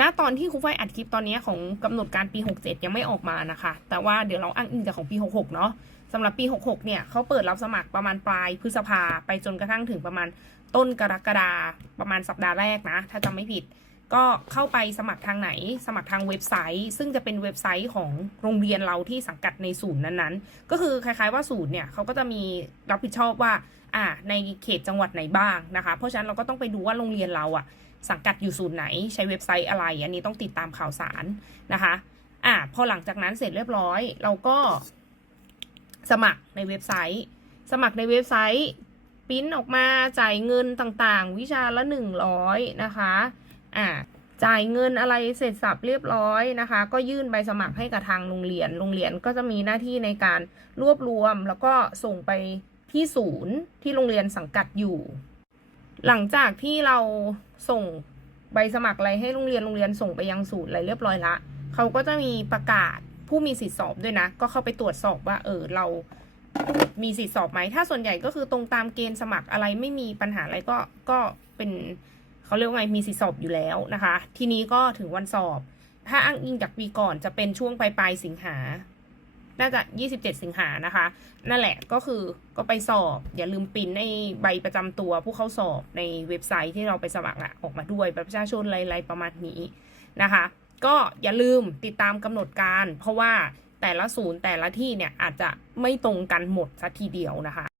ณตอนที่ครูไฟอัดคลิปตอนนี้ของกำหนดการปี 67 ยังไม่ออกมานะคะ แต่ว่าเดี๋ยวเราอ้างอิงจากของปี 66 เนาะสำหรับปี 66 เนี่ยเขาเปิดรับสมัครประมาณปลายพฤษภาไปจนกระทั่งถึงประมาณต้นกรกฎาประมาณสัปดาห์แรกนะ ถ้าจำไม่ผิด ก็เข้าไปสมัครทางไหน สมัครทางเว็บไซต์ ซึ่งจะเป็นเว็บไซต์ของโรงเรียนเราที่สังกัดในศูนย์นั้นๆ ก็คือคล้ายๆว่าศูนย์เนี่ยเขาก็จะมีรับผิดชอบว่าอ่าในเขตจังหวัดไหนบ้างนะคะ เพราะฉะนั้นเราก็ต้องไปดูว่าโรงเรียนเราอะสังกัดอยู่ศูนย์ไหน ใช้เว็บไซต์อะไร อันนี้ต้องติดตามข่าวสารนะคะอ่าพอหลังจากนั้นเสร็จเรียบร้อย เราก็สมัครในเว็บไซต์ สมัครในเว็บไซต์ปิ้นออกมาจ่ายเงินต่างๆ วิชาละหนึ่งร้อยนะคะ อ่าจ่ายเงินอะไรเสร็จสับเรียบร้อยนะคะ ก็ยื่นใบสมัครให้กับทางโรงเรียน โรงเรียนก็จะมีหน้าที่ในการรวบรวม แล้วก็ส่งไปที่ศูนย์ที่โรงเรียนสังกัดอยู่ หลังจากที่เราส่งใบสมัครอะไรให้โรงเรียนโรงเรียนส่งไปยังศูนย์อะไรเรียบร้อยละเขาก็จะมีประกาศผู้มีสิทธิสอบด้วยนะ ก็เข้าไปตรวจสอบว่า เออเรามีสิทธิสอบไหมถ้าส่วนใหญ่ก็คือตรงตามเกณฑ์สมัครอะไรไม่มีปัญหาอะไรก็ก็เป็น เขาเรียกว่าไงมีสิสอบอยู่แล้วนะคะ ทีนี้ก็ถึงวันสอบ ถ้าอ้างอิงจากปีก่อนจะเป็นช่วงปลายปลายสิงหา น่าจะ 27 สิงหานะคะ นั่นแหละก็คือก็ไปสอบ อย่าลืมปิ้นในใบประจำตัวผู้เข้าสอบในเว็บไซต์ที่เราไปสมัครอะออกมาด้วยประชาชนอะไรๆประมาณนี้นะคะ ก็อย่าลืมติดตามกำหนดการ เพราะว่าแต่ละศูนย์แต่ละที่เนี่ยอาจจะไม่ตรงกันหมดสัทีเดียวนะคะ